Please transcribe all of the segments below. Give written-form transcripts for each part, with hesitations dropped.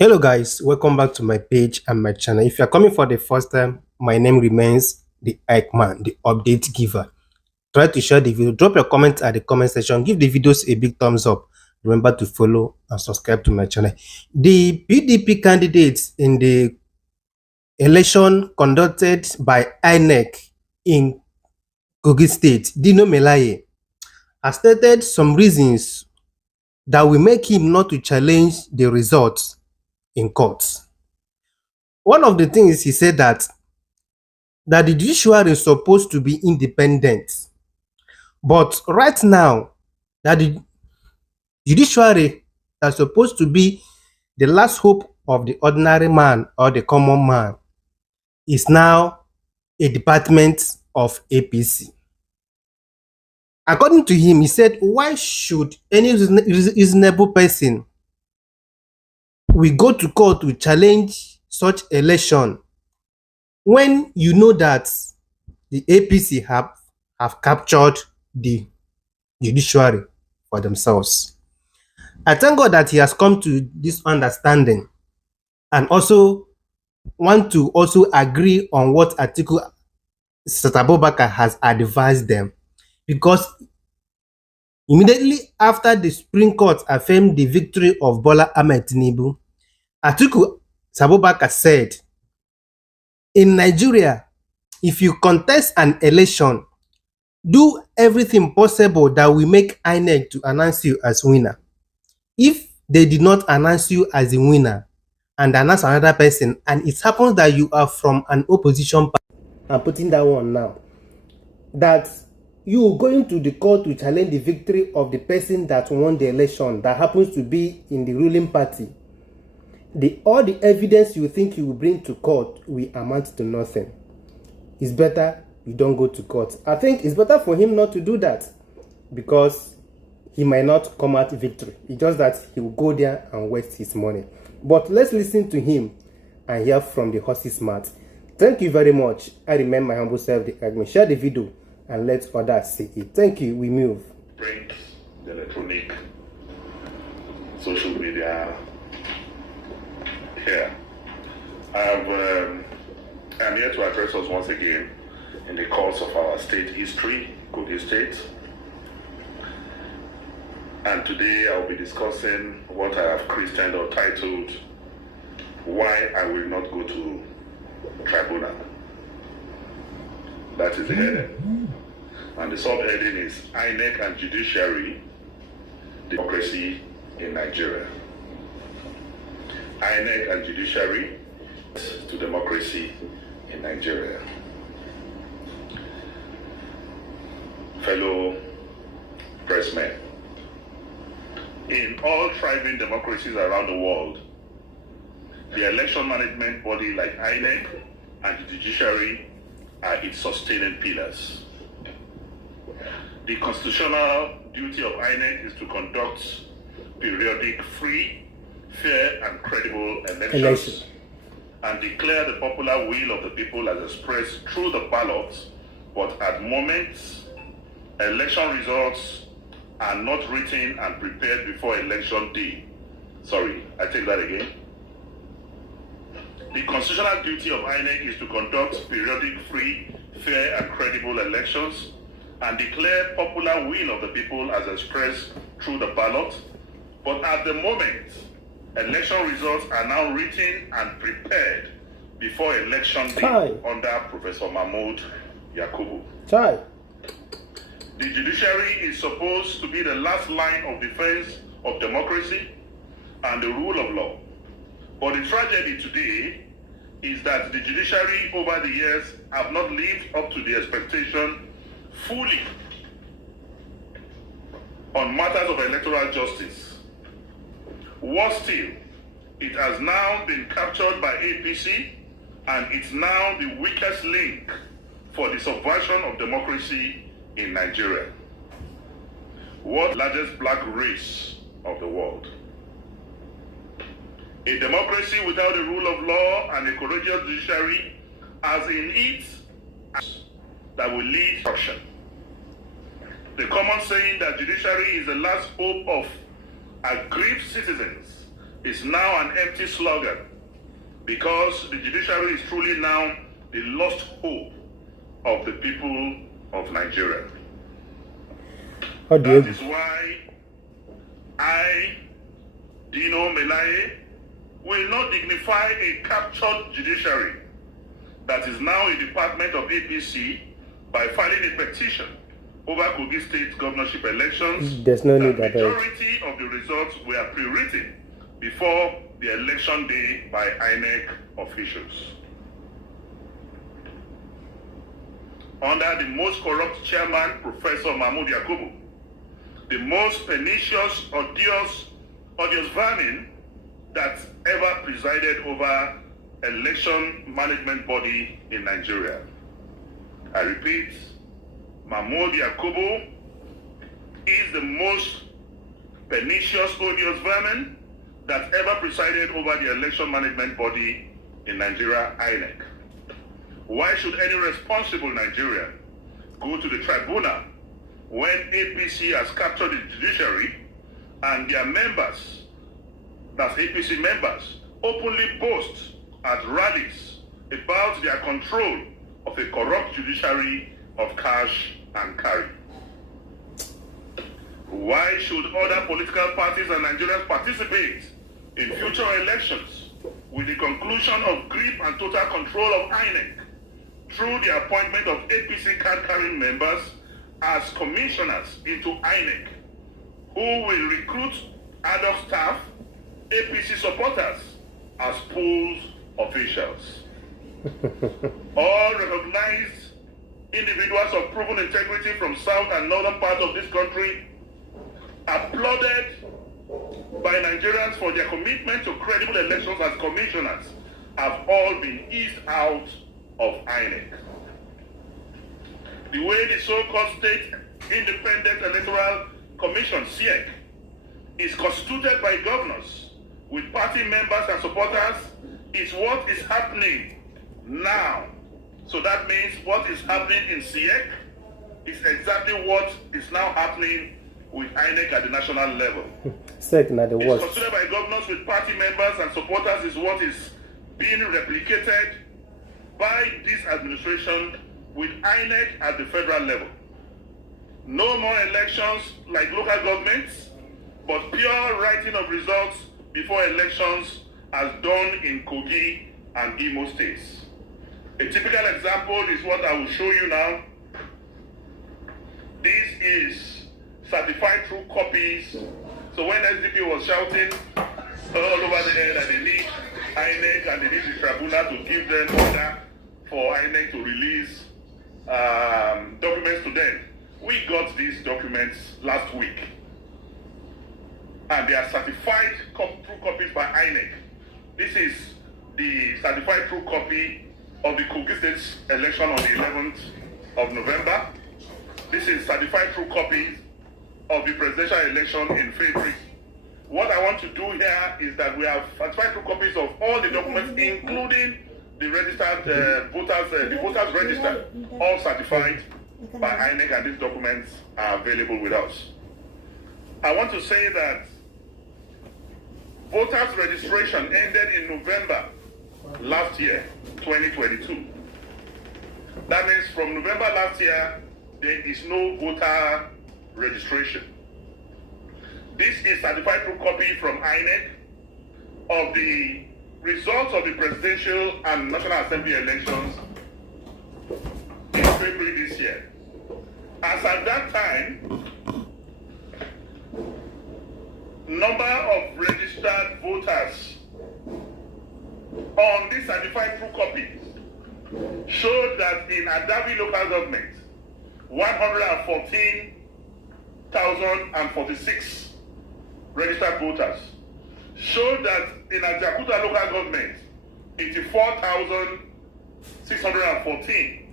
Hello guys, welcome back to my page and my channel. If you're coming for the first time, my name remains the Eichmann, the update giver. Try to share the video, drop your comments at the comment section, give the videos a big thumbs up. Remember to follow and subscribe to my channel. The PDP candidates in the election conducted by INEC in Kogi State, Dino has stated some reasons that will make him not to challenge the results in court. One of the things he said that the judiciary is supposed to be independent. But right now, that the judiciary is supposed to be the last hope of the ordinary man or the common man is now a department of APC. According to him, he said, why should any reasonable person we go to court to challenge such election when you know that the APC have captured the judiciary for themselves? I thank God that he has come to this understanding and also want to also agree on what Atiku Abubakar has advised them, because immediately after the Supreme Court affirmed the victory of Bola Ahmed Tinubu, Atiku Abubakar said, in Nigeria, if you contest an election, do everything possible that will make INEC to announce you as winner. If they did not announce you as a winner and announce another person, and it happens that you are from an opposition party, I'm putting that one now, that you going to the court to challenge the victory of the person that won the election that happens to be in the ruling party, all the evidence you think you will bring to court will amount to nothing. It's better you don't go to court. I think it's better for him not to do that, because he might not come out victory. It's just that he will go there and waste his money. But let's listen to him and hear from the horse's mouth. Thank you very much. I remain my humble self, the Agmi. Share the video and let others see it. Thank you. We move. Bring the electronic social media here. I'm here to address us once again in the course of our state history, Kogi State. And today I'll be discussing what I have christened or titled, Why I Will Not Go to Tribunal. That is the heading. And the subheading is INEC and Judiciary, Democracy in Nigeria. INEC and Judiciary to Democracy in Nigeria. Fellow pressmen, in all thriving democracies around the world, the election management body like INEC and the judiciary are its sustaining pillars. The constitutional duty of INEC is to conduct periodic, free, fair, and credible elections and declare the popular will of the people as expressed through the ballot, but at moments, election results are not written and prepared before election day. Sorry, I take that again. The constitutional duty of INEC is to conduct periodic, free, fair, and credible elections and declare popular will of the people as expressed through the ballot, but at the moment, election results are now written and prepared before election day under Professor Mahmoud Yakubu. The judiciary is supposed to be the last line of defense of democracy and the rule of law. But the tragedy today is that the judiciary over the years have not lived up to the expectation fully on matters of electoral justice. Worse still, it has now been captured by APC and it's now the weakest link for the subversion of democracy in Nigeria, world's largest black race of the world. A democracy without the rule of law and a courageous judiciary as in it that will lead to destruction. The common saying that judiciary is the last hope of aggrieved citizens is now an empty slogan because the judiciary is truly now the lost hope of the people of Nigeria. That is why I, Dino, will not dignify a captured judiciary that is now a department of APC by filing a petition over Kogi State governorship elections. There's no need that the majority of the results were pre-written before the election day by INEC officials. Under the most corrupt chairman, Professor Mahmoud Yakubu, the most pernicious, odious vermin that ever presided over election management body in Nigeria. I repeat, Mahmoud Yakubu is the most pernicious, odious vermin that ever presided over the election management body in Nigeria, INEC. Why should any responsible Nigerian go to the tribunal when APC has captured the judiciary and their members, that's APC members, openly boast at rallies about their control of a corrupt judiciary of cash and carry? Why should other political parties and Nigerians participate in future elections with the conclusion of grip and total control of INEC through the appointment of APC card-carrying members as commissioners into INEC, who will recruit ad hoc staff, APC supporters as pools officials? All recognized individuals of proven integrity from south and northern parts of this country, applauded by Nigerians for their commitment to credible elections as commissioners, have all been eased out of INEC. The way the so-called State Independent Electoral Commission, SIEC, is constituted by governors with party members and supporters is what is happening now. So that means what is happening in SIEC is exactly what is now happening with INEC at the national level. It's considered by governors with party members and supporters is what is being replicated by this administration with INEC at the federal level. No more elections like local governments, but pure writing of results before elections as done in Kogi and Imo states. A typical example is what I will show you now. This is certified true copies. So when SDP was shouting all over the air that they need INEC and they need the tribunal to give them order for INEC to release documents to them, we got these documents last week. And they are certified true copies by INEC. This is the certified true copy of the Kogi State election on the 11th of November. This is certified true copies of the presidential election in February. What I want to do here is that we have certified true copies of all the documents, including the registered the voters registered, all certified by INEC, and these documents are available with us. I want to say that voters registration ended in November last year, 2022. That means from November last year, there is no voter registration. This is certified true copy from INEC of the results of the presidential and National Assembly elections in February this year. As at that time, number of registered voters on this certified true copies showed that in Adabi local government, 114,046 registered voters. Showed that in Ajakuta local government, 84,614.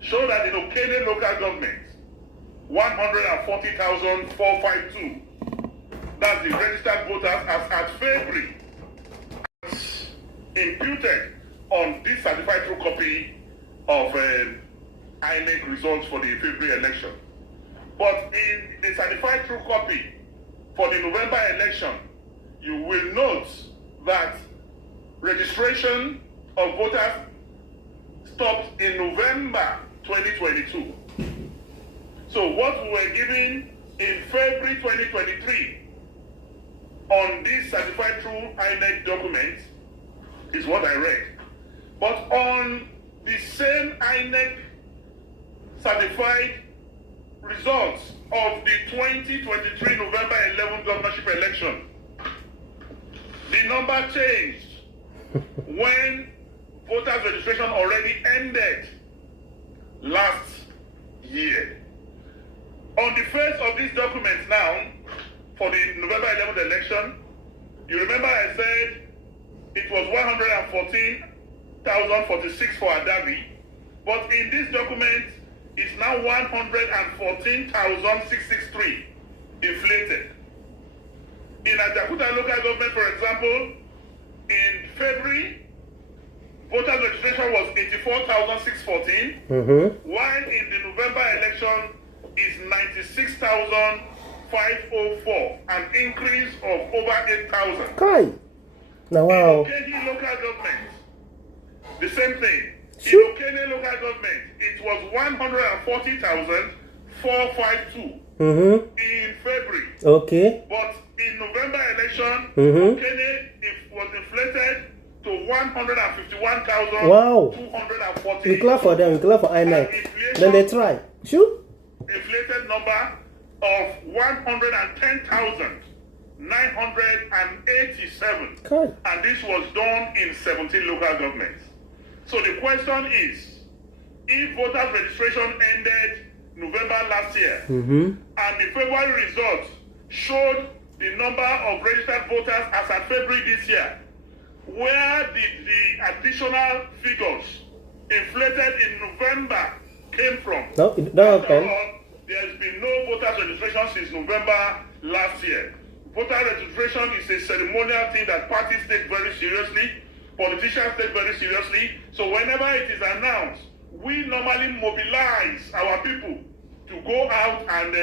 Showed that in Okene local government, 140,452. That's the registered voters as at February, as imputed on this certified true copy of INEC results for the February election. But in the certified true copy for the November election, you will note that registration of voters stopped in November 2022. So what we were given in February 2023 on this certified through INEC document is what I read. But on the same INEC certified results of the 2023 November 11 governorship election, the number changed when voters registration already ended last year. On the face of this document now, for the November 11th election, you remember I said it was 114,046 for Adabi, but in this document, it's now 114,663 inflated. In Ajakuta local government, for example, in February, voter registration was 84,614, while in the November election is 96,504, an increase of over 8,000. Kai. Now, wow. In Kogi local government, the same thing. Sure. In Okene local government, it was 140,452 in February. Okay. But in November election, Okene was inflated to 151,240. Wow. We clap for them. We clap for INEC. Then they try. Sure. Inflated number of 110,987. Okay. And this was done in 17 local governments. So the question is, if voters registration ended November last year, and the February results showed the number of registered voters as at February this year, where did the additional figures inflated in November came from? No, it don't happen. There's been no voters registration since November last year. Voter registration is a ceremonial thing that parties take very seriously, politicians take very seriously. So whenever it is announced, we normally mobilize our people to go out and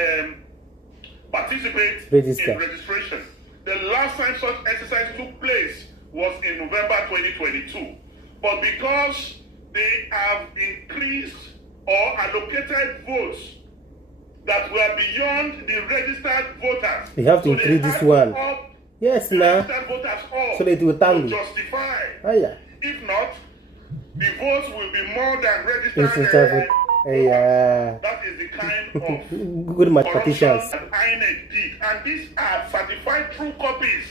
participate in registration. The last time such exercise took place was in November 2022. But because they have increased or allocated votes that were beyond the registered voters, they have to increase this one. Yes, now. So they do it justify. Oh, yeah. If not, the votes will be more than registered. That is the kind of good mathematicians that INEC did. And these are certified true copies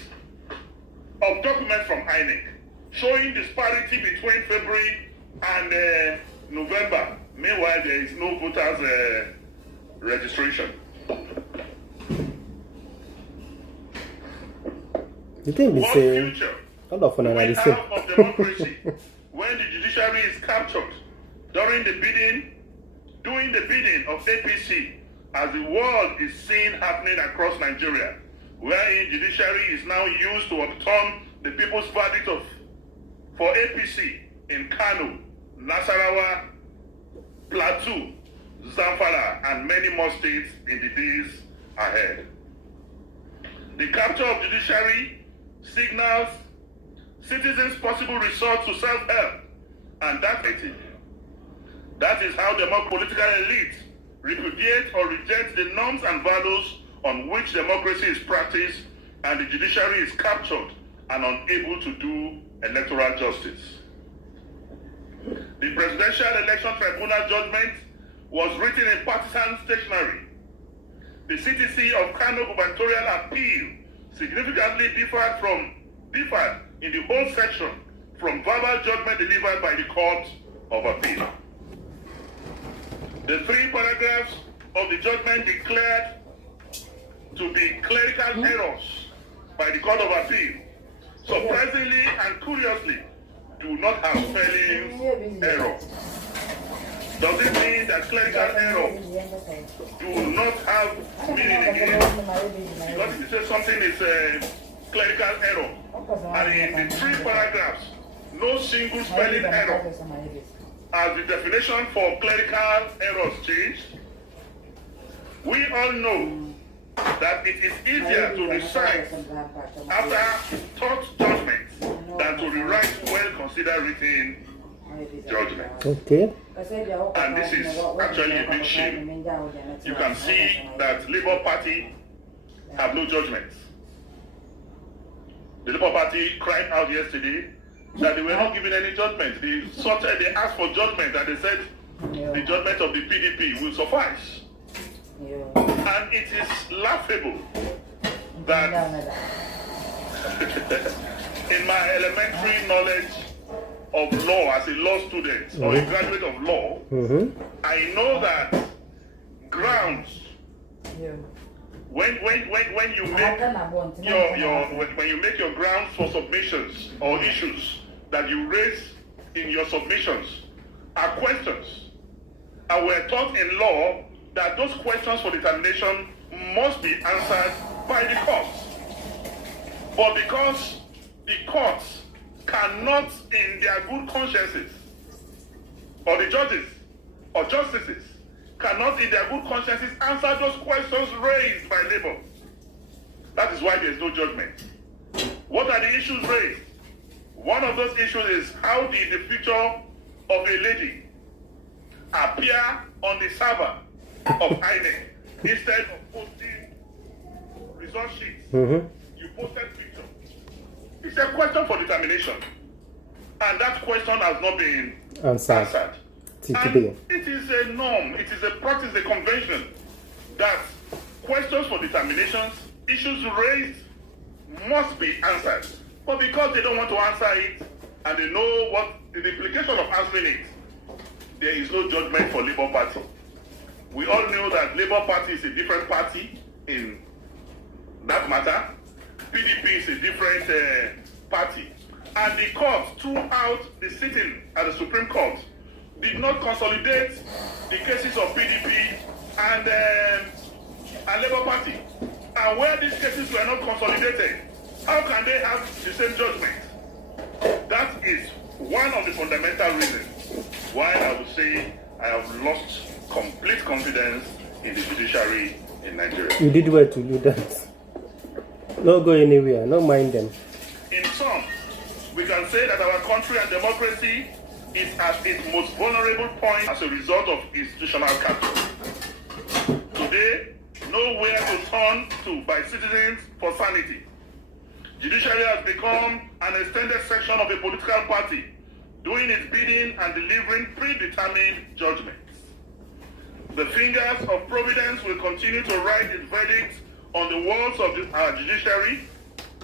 of documents from INEC showing disparity between February and November. Meanwhile, there is no voters registration. The thing is, what future kind of we have of democracy when the judiciary is captured during the bidding of APC, as the world is seeing happening across Nigeria, wherein judiciary is now used to overturn the people's verdict for APC in Kano, Nasarawa, Plateau, Zamfara, and many more states in the days ahead. The capture of judiciary signals citizens' possible resort to self-help, and that is how the more political elite repudiate or reject the norms and values on which democracy is practiced, and the judiciary is captured and unable to do electoral justice. The Presidential Election Tribunal judgment was written in partisan stationery. The CTC of Kano gubernatorial appeal significantly differed in the whole section from verbal judgment delivered by the Court of Appeal. The 3 paragraphs of the judgment declared to be clerical errors by the Court of Appeal, surprisingly and curiously, do not have spelling error. Does it mean that clerical errors do not have meaning again? Because it says something is a clerical error, and in the 3 paragraphs, no single spelling error. As the definition for clerical errors changed, we all know that it is easier to recite after thought judgments than to rewrite well-considered written judgments. Okay. And this is actually a big shame. You can see that Labour Party have no judgments. The Labour Party cried out yesterday that they were not given any judgment. They asked for judgment and they said the judgment of the PDP will suffice. And it is laughable that in my elementary knowledge of law as a law student or a graduate of law, I know that grounds when you make your grounds for submissions or issues that you raise in your submissions are questions, and we're taught in law that those questions for determination must be answered by the courts. But because the courts cannot in their good consciences, or the judges or justices cannot in their good consciences answer those questions raised by Labour, that is why there is no judgment. What are the issues raised? One of those issues is how did the picture of a lady appear on the server of INEC instead of posting result sheets. You posted picture. It's a question for determination, and that question has not been answered. And it is a norm, it is a practice, a convention that questions for determinations, issues raised must be answered. But because they don't want to answer it and they know what the implication of answering it, there is no judgment for Labour Party. We all know that Labour Party is a different party in that matter. PDP is a different party. And the court, throughout the sitting at the Supreme Court, did not consolidate the cases of PDP and Labour Party. And where these cases were not consolidated, how can they have the same judgment? That is one of the fundamental reasons why I would say I have lost complete confidence in the judiciary in Nigeria. You did well to do that. Not go anywhere, not mind them. In sum, we can say that our country and democracy is at its most vulnerable point as a result of institutional capture. Today, nowhere to turn to by citizens for sanity. Judiciary has become an extended section of a political party, doing its bidding and delivering predetermined judgments. The fingers of providence will continue to write its verdict on the walls of our judiciary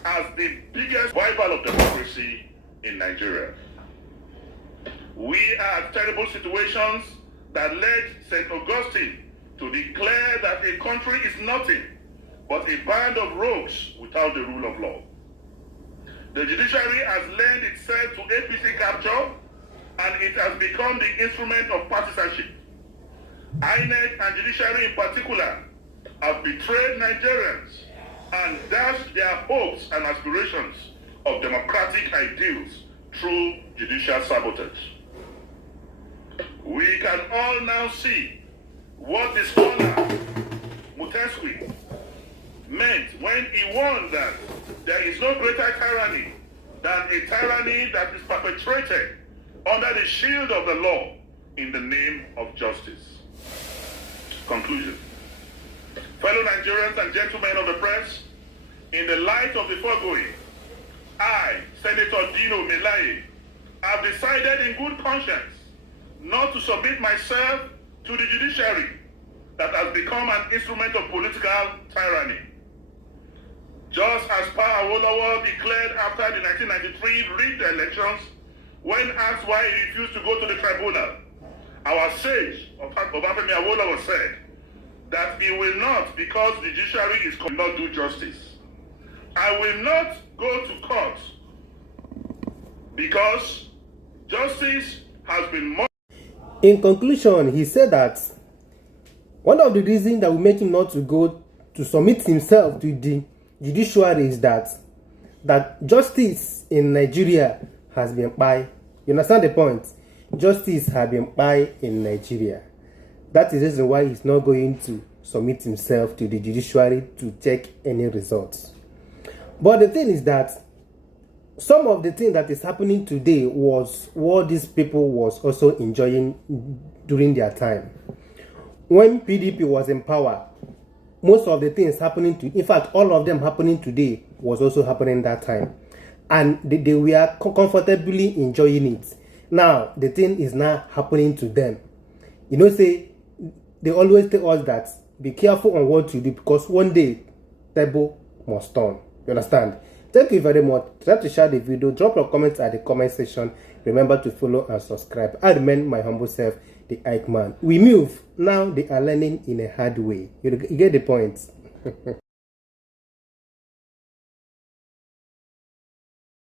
as the biggest rival of democracy in Nigeria. We are at terrible situations that led St. Augustine to declare that a country is nothing but a band of rogues without the rule of law. The judiciary has lent itself to APC capture, and it has become the instrument of partisanship. INEC and judiciary in particular have betrayed Nigerians and dashed their hopes and aspirations of democratic ideals through judicial sabotage. We can all now see what the scholar Montesquieu meant when he warned that there is no greater tyranny than a tyranny that is perpetrated under the shield of the law in the name of justice. Conclusion. Fellow Nigerians and gentlemen of the press, in the light of the foregoing, I, Senator Dino, have decided in good conscience not to submit myself to the judiciary that has become an instrument of political tyranny. Just as Pa Awolowo declared after the 1993 rigged elections, when asked why he refused to go to the tribunal, our sage, Obafemi Awolowo, said that he will not, because the judiciary cannot do justice. I will not go to court because justice has been more. In conclusion, he said that one of the reasons that will make him not to go to submit himself to the judiciary is that justice in Nigeria has been by. You understand the point? Justice has been by in Nigeria. That is the reason why he's not going to submit himself to the judiciary to check any results. But the thing is that some of the things that is happening today was what these people was also enjoying during their time. When PDP was in power, most of the things happening to, in fact, all of them happening today was also happening that time. And they were comfortably enjoying it. Now, the thing is now happening to them. You know, say, they always tell us that, be careful on what you do, because one day, table must turn. You understand? Thank you very much. Try to share the video. Drop your comments at the comment section. Remember to follow and subscribe. I remain my humble self, the Ike Man. We move. Now they are learning in a hard way. You get the point.